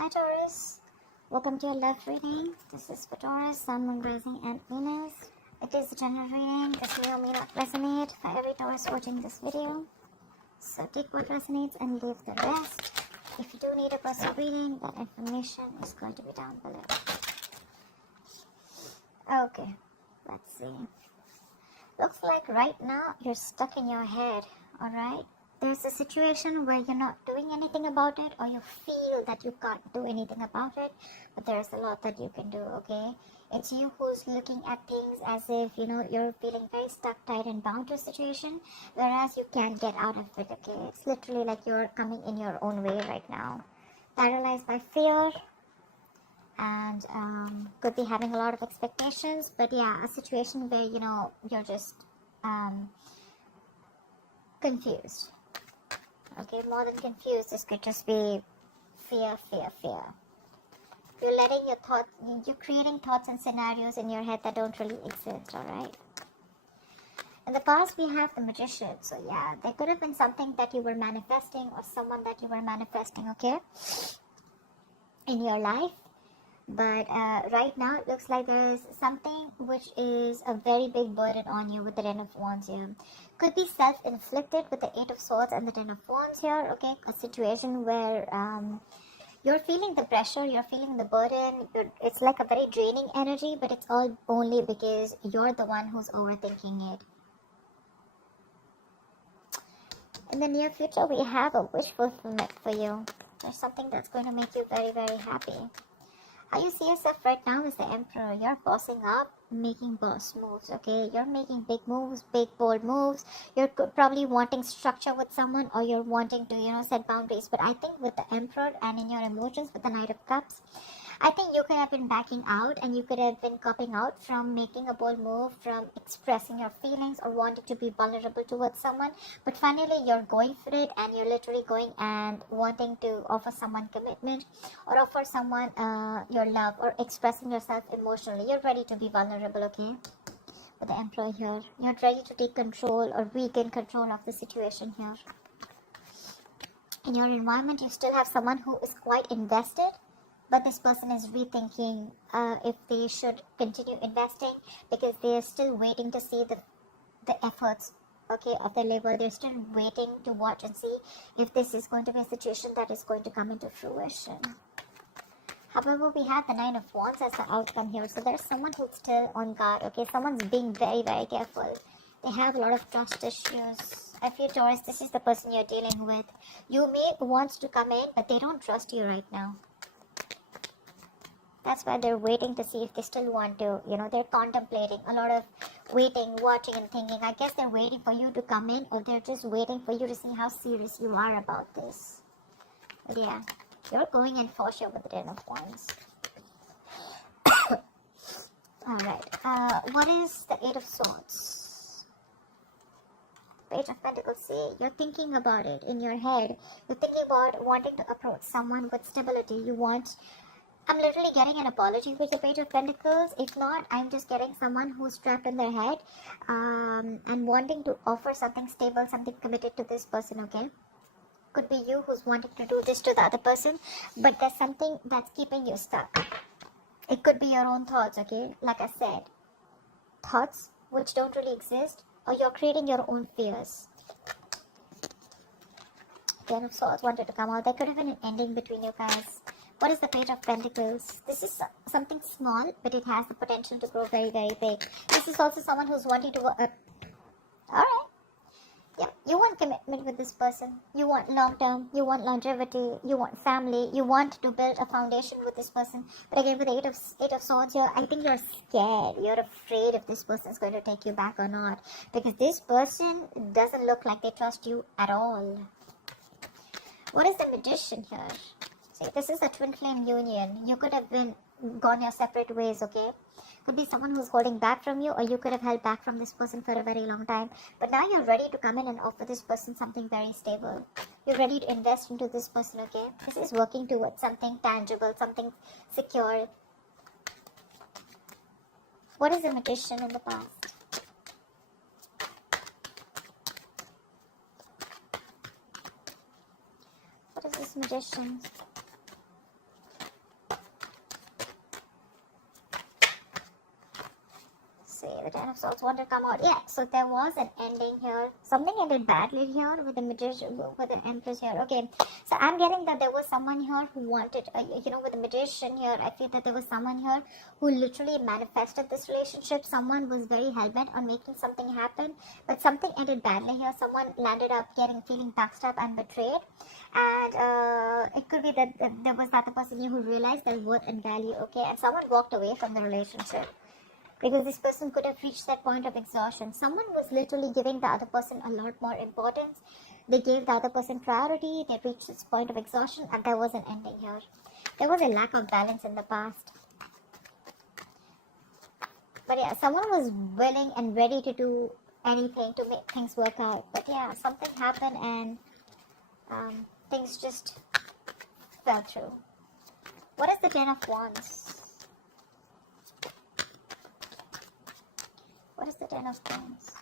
Hi Taurus, welcome to your love reading. This is for Taurus, Sun, Moon, Rising and Venus. It is a general reading. This may or may not resonate for every Taurus watching this video. So take what resonates and leave the rest. If you do need a personal reading, that information is going to be down below. Okay, let's see. Looks like right now you're stuck in your head, alright? There's a situation where you're not doing anything about it, or you feel that you can't do anything about it, but there's a lot that you can do, okay? It's you who's looking at things as if, you're feeling very stuck, tight, and bound to a situation, whereas you can't get out of it, okay? It's literally like you're coming in your own way right now. Paralyzed by fear, and could be having a lot of expectations, but yeah, a situation where, you're just confused. Okay, more than confused, this could just be fear. You're letting your thoughts, you're creating thoughts and scenarios in your head that don't really exist, alright? In the past, we have the Magician. So yeah, there could have been something that you were manifesting, or someone that you were manifesting, okay, in your life. But right now, it looks like there is something which is a very big burden on you with the Ten of Wands here. Could be self-inflicted with the Eight of Swords and the Ten of Wands here, okay? A situation where you're feeling the pressure, you're feeling the burden. It's like a very draining energy, but it's all only because you're the one who's overthinking it. In the near future, we have a wish fulfillment for you. There's something that's going to make you very, very happy. How you see yourself right now is the Emperor. You're bossing up, making boss moves, okay? You're making big moves, big bold moves. You're probably wanting structure with someone, or you're wanting to, set boundaries. But I think with the Emperor and in your emotions with the Knight of Cups, I think you could have been backing out, and you could have been copping out from making a bold move, from expressing your feelings or wanting to be vulnerable towards someone. But finally, you're going for it, and you're literally going and wanting to offer someone commitment, or offer someone your love, or expressing yourself emotionally. You're ready to be vulnerable, okay? With the Emperor here, you're ready to take control or regain control of the situation here. In your environment, you still have someone who is quite invested, but this person is rethinking if they should continue investing, because they are still waiting to see the efforts, okay, of their labor. They're still waiting to watch and see if this is going to be a situation that is going to come into fruition. However, we have the Nine of Wands as the outcome here. So there's someone who's still on guard, okay? Someone's being very, very careful. They have a lot of trust issues. I feel, Taurus, this is the person you're dealing with. You may want to come in, but they don't trust you right now. That's why they're waiting to see if they still want to, they're contemplating, a lot of waiting, watching and thinking. I guess they're waiting for you to come in, or they're just waiting for you to see how serious you are about this. But yeah, you're going in for sure with the Ten of Wands. Alright, what is the Eight of Swords? Page of Pentacles. See, you're thinking about it in your head. You're thinking about wanting to approach someone with stability. I'm literally getting an apology with the Page of Pentacles. If not, I'm just getting someone who's trapped in their head and wanting to offer something stable, something committed to this person, okay? Could be you who's wanting to do this to the other person, but there's something that's keeping you stuck. It could be your own thoughts, okay? Like I said, thoughts which don't really exist, or you're creating your own fears. Ten of Swords wanted to come out. There could have been an ending between you guys. What is the Page of Pentacles? This is something small, but it has the potential to grow very, very big. This is also someone who's wanting to... Alright. Yeah, you want commitment with this person. You want long-term. You want longevity. You want family. You want to build a foundation with this person. But again, with the Eight of Swords here, I think you're scared. You're afraid if this person is going to take you back or not. Because this person doesn't look like they trust you at all. What is the Magician here? See, this is a twin flame union. You could have gone your separate ways, okay? Could be someone who's holding back from you, or you could have held back from this person for a very long time. But now you're ready to come in and offer this person something very stable. You're ready to invest into this person, okay? This is working towards something tangible, something secure. What is the Magician in the past? What is this Magician? see. The Ten of Swords want to come out. Yeah, so there was an ending here. Something ended badly here with the Magician, with the Empress here. Okay, so I'm getting that there was someone here who wanted, with the Magician here, I feel that there was someone here who literally manifested this relationship. Someone was very hell-bent on making something happen, but something ended badly here. Someone landed up feeling backstabbed and betrayed. And it could be that there was that person here who realized their worth and value, okay, and someone walked away from the relationship because this person could have reached that point of exhaustion. Someone was literally giving the other person a lot more importance. They gave the other person priority. They reached this point of exhaustion, and there was an ending here. There was a lack of balance in the past. But yeah, someone was willing and ready to do anything to make things work out. But yeah, something happened and things just fell through. What is the Ten of Wands? What is the Ten of Wands?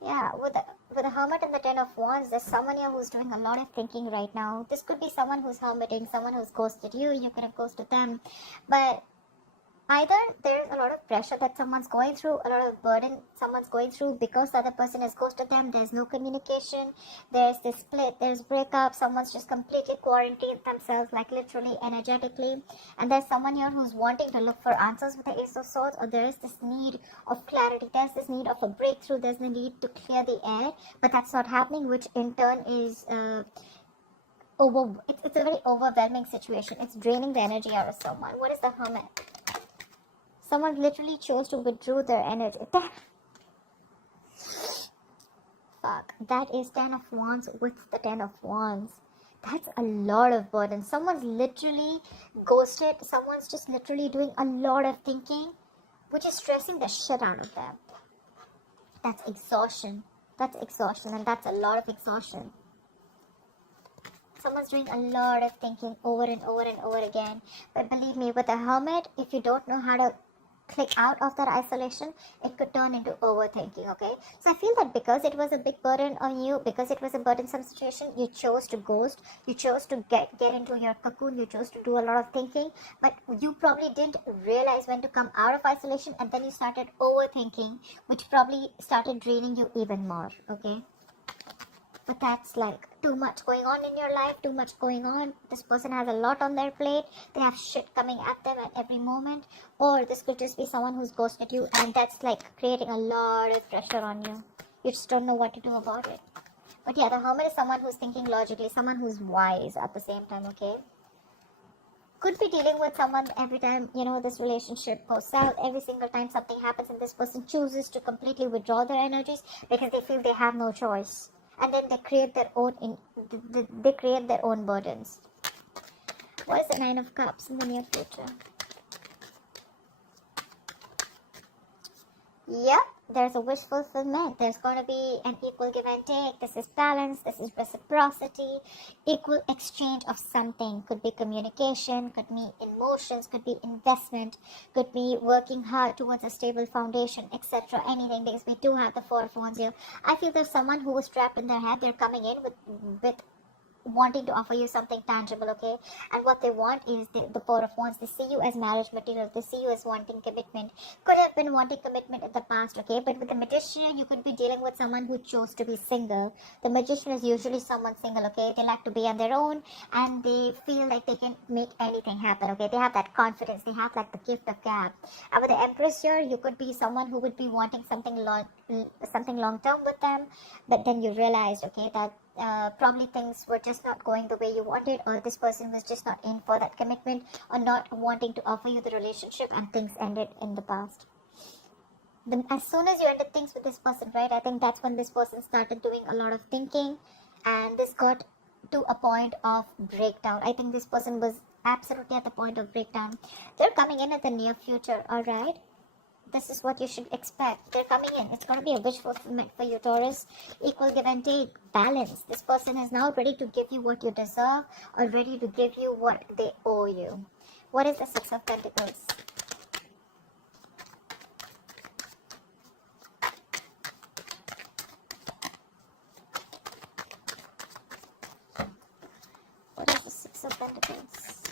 Yeah, with the Hermit and the Ten of Wands, there's someone here who's doing a lot of thinking right now. This could be someone who's hermiting, someone who's ghosted you. You could have ghosted them. But either there's a lot of pressure that someone's going through, a lot of burden someone's going through because the other person has ghosted them. There's no communication, there's this split, there's breakup, someone's just completely quarantined themselves, like literally energetically. And there's someone here who's wanting to look for answers with the Ace of Swords, or there is this need of clarity, there's this need of a breakthrough, there's the need to clear the air, but that's not happening, which in turn is it's a very overwhelming situation. It's draining the energy out of someone. What is the Hermit? Someone literally chose to withdraw their energy. Fuck. That is 10 of Wands with the 10 of Wands. That's a lot of burden. Someone's literally ghosted. Someone's just literally doing a lot of thinking, which is stressing the shit out of them. That's exhaustion. That's exhaustion, and that's a lot of exhaustion. Someone's doing a lot of thinking over and over and over again. But believe me, with a Hermit, if you don't know how to click out of that isolation, it could turn into overthinking, okay? So I feel that because it was a big burden on you, because it was a burdensome situation, you chose to ghost, you chose to get into your cocoon, you chose to do a lot of thinking, but you probably didn't realize when to come out of isolation, and then you started overthinking, which probably started draining you even more, okay? But that's like too much going on in your life, too much going on. This person has a lot on their plate. They have shit coming at them at every moment. Or this could just be someone who's ghosted you, and that's like creating a lot of pressure on you. You just don't know what to do about it. But yeah, the Hermit is someone who's thinking logically, someone who's wise at the same time, okay? Could be dealing with someone every time, this relationship goes south, every single time something happens and this person chooses to completely withdraw their energies because they feel they have no choice. And then they create their own burdens. What is the Nine of Cups in the near future? Yep, there's a wish fulfillment. There's going to be an equal give and take. This is balance. This is reciprocity. Equal exchange of something. Could be communication. Could be emotions. Could be investment. Could be working hard towards a stable foundation, etc. Anything, because we do have the Four of Wands here. I feel there's someone who was trapped in their head. They're coming in with wanting to offer you something tangible, okay? And what they want is the Four of Wands. They see you as marriage material. They see you as wanting commitment. Could have been wanting commitment in the past, okay? But with the Magician, you could be dealing with someone who chose to be single. The Magician is usually someone single, okay? They like to be on their own, and they feel like they can make anything happen, okay? They have that confidence. They have like the gift of gab. And with the Empress here, you could be someone who would be wanting something long term with them, but then you realize, okay, that probably things were just not going the way you wanted, or this person was just not in for that commitment, or not wanting to offer you the relationship, and things ended in the past. As soon as you ended things with this person, right, I think that's when this person started doing a lot of thinking, and this got to a point of breakdown. I think this person was absolutely at the point of breakdown. They're coming in the near future, alright? This is what you should expect. They're coming in. It's going to be a wish fulfillment for you, Taurus. Equal give and take. Balance. This person is now ready to give you what you deserve, or ready to give you what they owe you. What is the Six of Pentacles? What is the Six of Pentacles?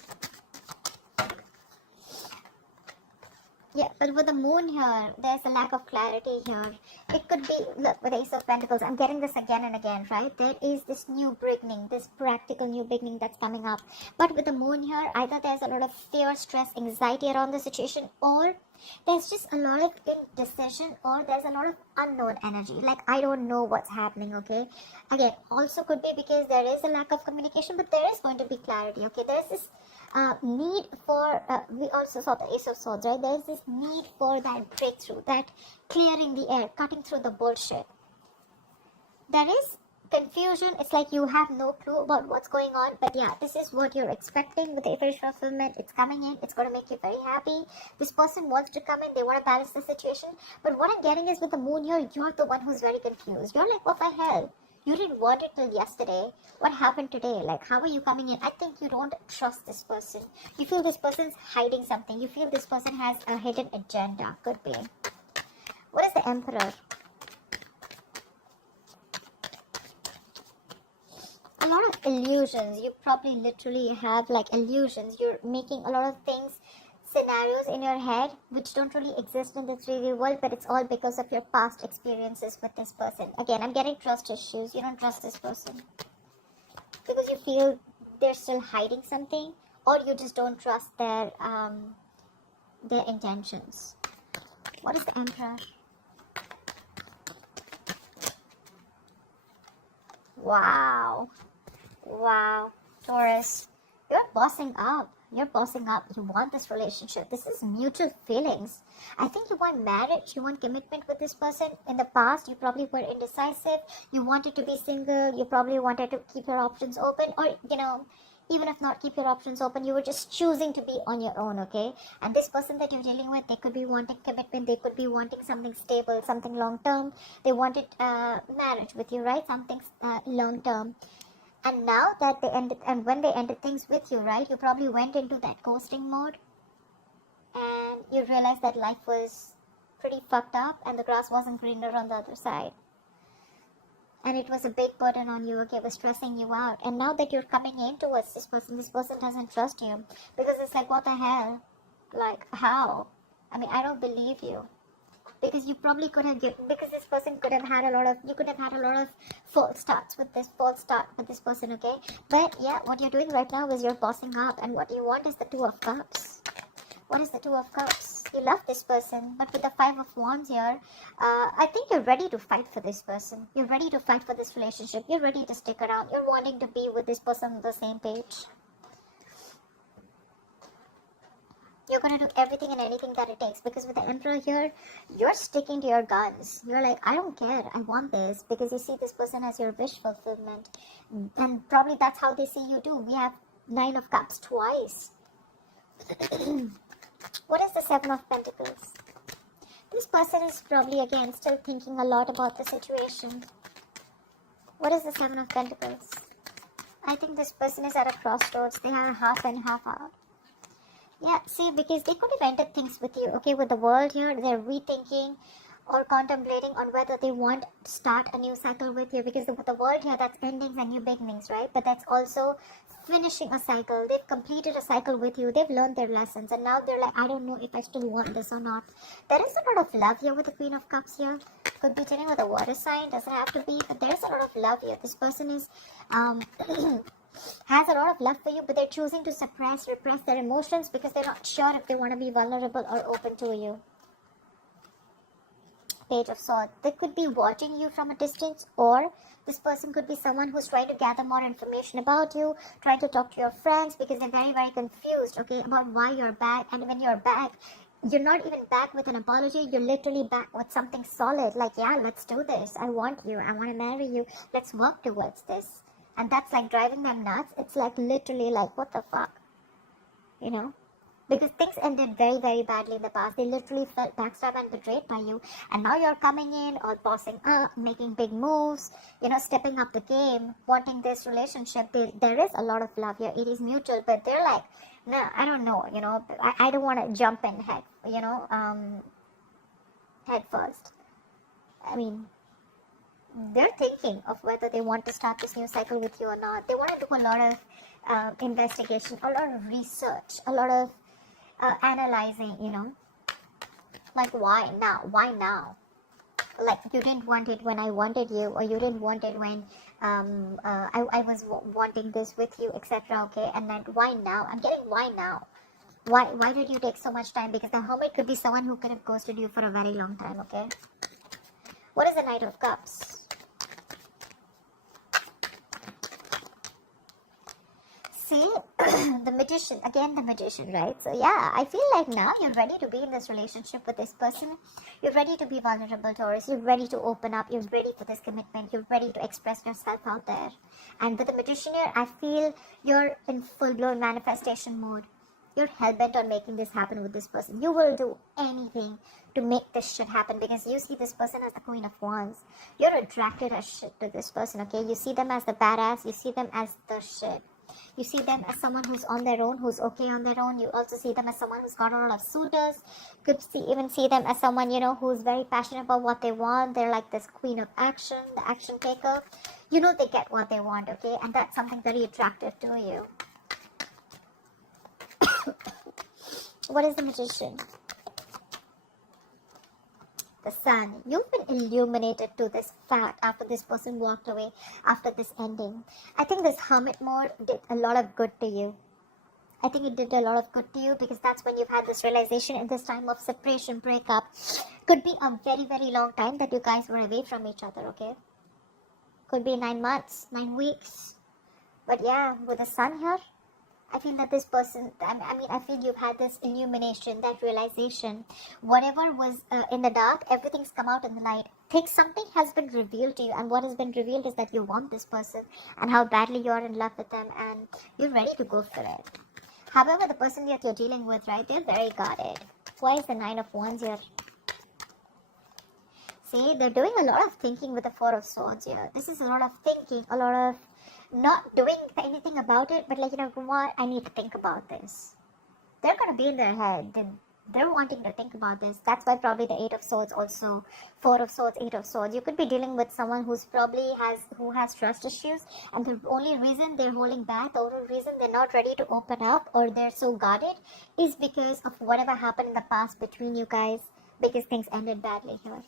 Yeah, But with the moon here, there's a lack of clarity here. It could be, look, with the Ace of Pentacles, I'm getting this again and again, right? There is this new beginning, this practical new beginning that's coming up. But with the moon here, either there's a lot of fear, stress, anxiety around the situation, or there's just a lot of indecision, or there's a lot of unknown energy. Like, I don't know what's happening, okay? Again, also could be because there is a lack of communication, but there is going to be clarity, okay? There's this need for, we also saw the Ace of Swords, right? There's this need for that breakthrough, that clearing the air, cutting through the bullshit. There is confusion. It's like you have no clue about what's going on, but yeah, this is what you're expecting with the wish fulfillment. It's coming in. It's going to make you very happy. This person wants to come in. They want to balance the situation, but what I'm getting is with the moon here, you're the one who's very confused. You're like, what the hell? You didn't want it till yesterday. What happened today? Like, how are you coming in? I think you don't trust this person. You feel this person's hiding something. You feel this person has a hidden agenda. Could be. What is the Emperor? A lot of illusions. You probably literally have like illusions. You're making a lot of things, scenarios in your head which don't really exist in the 3D world, but it's all because of your past experiences with this person. Again, I'm getting trust issues. You don't trust this person because you feel they're still hiding something, or you just don't trust their intentions. What is the Emperor? Wow. Wow. Taurus, you're bossing up. You're bossing up. You want this relationship. This is mutual feelings. I think you want marriage. You want commitment with this person. In the past, you probably were indecisive. You wanted to be single. You probably wanted to keep your options open. Or, you know, even if not keep your options open, you were just choosing to be on your own, okay? And this person that you're dealing with, they could be wanting commitment. They could be wanting something stable, something long-term. They wanted marriage with you, right? Something long-term. And now that they ended, and when they ended things with you, right, you probably went into that ghosting mode, and you realized that life was pretty fucked up and the grass wasn't greener on the other side. And it was a big burden on you, okay, it was stressing you out. And now that you're coming in towards this person doesn't trust you, because it's like, what the hell? Like, how? I mean, I don't believe you. Because you probably could have given, because this person could have had a lot of, you could have had a lot of false start with this person, okay? But yeah, what you're doing right now is you're bossing up, and what you want is the Two of Cups. What is the Two of Cups? You love this person, but with the Five of Wands here, I think you're ready to fight for this person. You're ready to fight for this relationship. You're ready to stick around. You're wanting to be with this person on the same page. You're going to do everything and anything that it takes, because with the Emperor here, you're sticking to your guns. You're like, I don't care, I want this, because you see this person as your wish fulfillment, and probably that's how they see you too. We have Nine of Cups twice. What is the Seven of Pentacles? This person is probably again still thinking a lot about the situation. What is the Seven of Pentacles? I think this person is at a crossroads. They have half and half out. Yeah, see, because they could have ended things with you, okay? With the world here, they're rethinking or contemplating on whether they want to start a new cycle with you, because with the world here, that's endings and new beginnings, right? But that's also finishing a cycle. They've completed a cycle with you. They've learned their lessons, and now they're like, I don't know if I still want this or not. There is a lot of love here with the Queen of Cups here. Could be dealing with a water sign, doesn't have to be, but there's a lot of love here. This person is has a lot of love for you, but they're choosing to repress their emotions, because they're not sure if they want to be vulnerable or open to you. Page of Swords. They could be watching you from a distance, or this person could be someone who's trying to gather more information about you, trying to talk to your friends, because they're very, very confused, okay, about why you're back. And when you're back, you're not even back with an apology. You're literally back with something solid, like, yeah, let's do this. I want you. I want to marry you. Let's work towards this. And that's like driving them nuts. It's like literally like, what the fuck? You know? Because things ended very, very badly in the past. They literally felt backstabbed and betrayed by you. And now you're coming in, or bossing up, making big moves, you know, stepping up the game, wanting this relationship. There is a lot of love here. It is mutual, but they're like, no, I don't know, you know, I don't want to jump in head, you know, head first. I mean, they're thinking of whether they want to start this new cycle with you or not. They want to do a lot of investigation, a lot of research, a lot of analyzing, you know. Like, why now? Why now? Like, you didn't want it when I wanted you, or you didn't want it when I was wanting this with you, etc. Okay, and then why now? I'm getting why now. Why did you take so much time? Because the hermit could be someone who could have ghosted you for a very long time. Okay, what is the Knight of Cups? See, the Magician, again the Magician, right? So yeah, I feel like now you're ready to be in this relationship with this person. You're ready to be vulnerable, Taurus. You're ready to open up. You're ready for this commitment. You're ready to express yourself out there. And with the Magician here, I feel you're in full-blown manifestation mode. You're hell-bent on making this happen with this person. You will do anything to make this shit happen, because you see this person as the Queen of Wands. You're attracted as shit to this person, okay? You see them as the badass. You see them as the shit. You see them as someone who's on their own, who's okay on their own. You also see them as someone who's got a lot of suitors. Could even see them as someone, you know, who's very passionate about what they want. They're like this queen of action, the action taker. You know, they get what they want, okay? And that's something very attractive to you. What is the Magician? The Sun. You've been illuminated to this fact after this person walked away, after this ending. I think this hermit mode did a lot of good to you. I think it did a lot of good to you, because that's when you've had this realization in this time of separation, breakup. Could be a very, very long time that you guys were away from each other, okay? Could be 9 months, 9 weeks. But yeah, with the Sun here, I feel that this person, I feel you've had this illumination, that realization. Whatever was in the dark, everything's come out in the light. Think something has been revealed to you, and what has been revealed is that you want this person and how badly you're in love with them, and you're ready to go for it. However, the person that you're dealing with, right, they're very guarded. Why is the 9 of Wands here? See, they're doing a lot of thinking with the 4 of Swords here. This is a lot of thinking, a lot of not doing anything about it, but like, you know what, I need to think about this. They're going to be in their head. They're wanting to think about this. That's why probably the 8 of Swords also, 4 of Swords, 8 of Swords. You could be dealing with someone who has trust issues, and the only reason they're holding back, the only reason they're not ready to open up, or they're so guarded, is because of whatever happened in the past between you guys, because things ended badly here.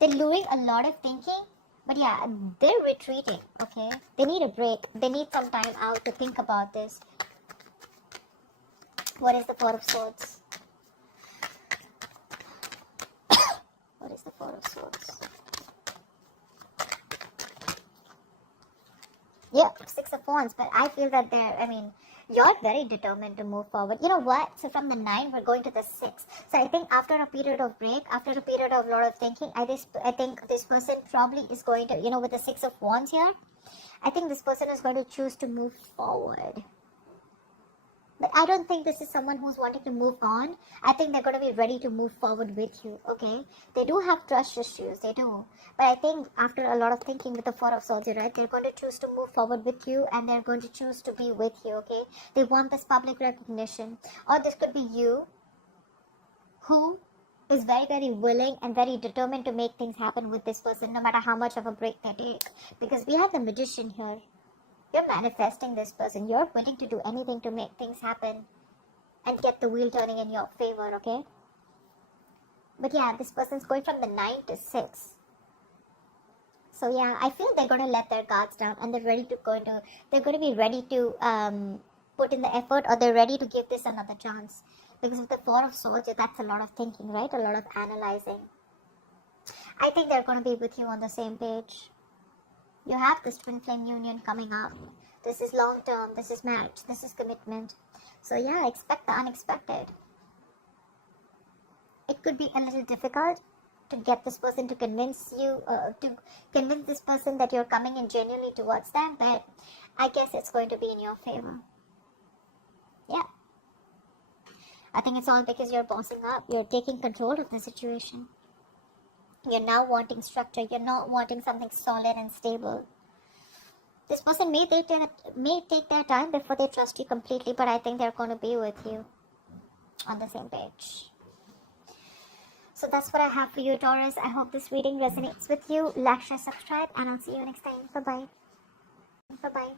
They're doing a lot of thinking, but yeah, they're retreating, okay? They need a break. They need some time out to think about this. What is the 4 of Swords? What is the 4 of Swords? Yeah, 6 of Wands, but I feel that you're very determined to move forward. You know what? So from the 9, we're going to the 6. So I think after a period of break, after a period of a lot of thinking, I think this person probably is going to, you know, with the 6 of Wands here, I think this person is going to choose to move forward. But I don't think this is someone who's wanting to move on. I think they're going to be ready to move forward with you, okay? They do have trust issues, they do. But I think after a lot of thinking with the 4 of Swords, right, they're going to choose to move forward with you, and they're going to choose to be with you, okay? They want this public recognition. Or this could be you, who is very, very willing and very determined to make things happen with this person, no matter how much of a break they take. Because we have the Magician here. You're manifesting this person. You're willing to do anything to make things happen and get the wheel turning in your favor, okay? But yeah, this person's going from the 9 to 6. So yeah, I feel they're going to let their guards down, and they're going to be ready to put in the effort, or they're ready to give this another chance. Because with the 4 of Swords, that's a lot of thinking, right? A lot of analyzing. I think they're going to be with you on the same page. You have this twin flame union coming up. This is long term. This is marriage. This is commitment. So yeah, expect the unexpected. It could be a little difficult to get this person to convince you, to convince this person that you're coming in genuinely towards them, but I guess it's going to be in your favor. Yeah. I think it's all because you're bossing up. You're taking control of the situation. You're now wanting structure. You're not wanting something solid and stable. This person may take their time before they trust you completely, but I think they're going to be with you on the same page. So that's what I have for you, Taurus. I hope this reading resonates with you. Like, share, subscribe, and I'll see you next time. Bye-bye. Bye-bye.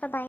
Bye-bye.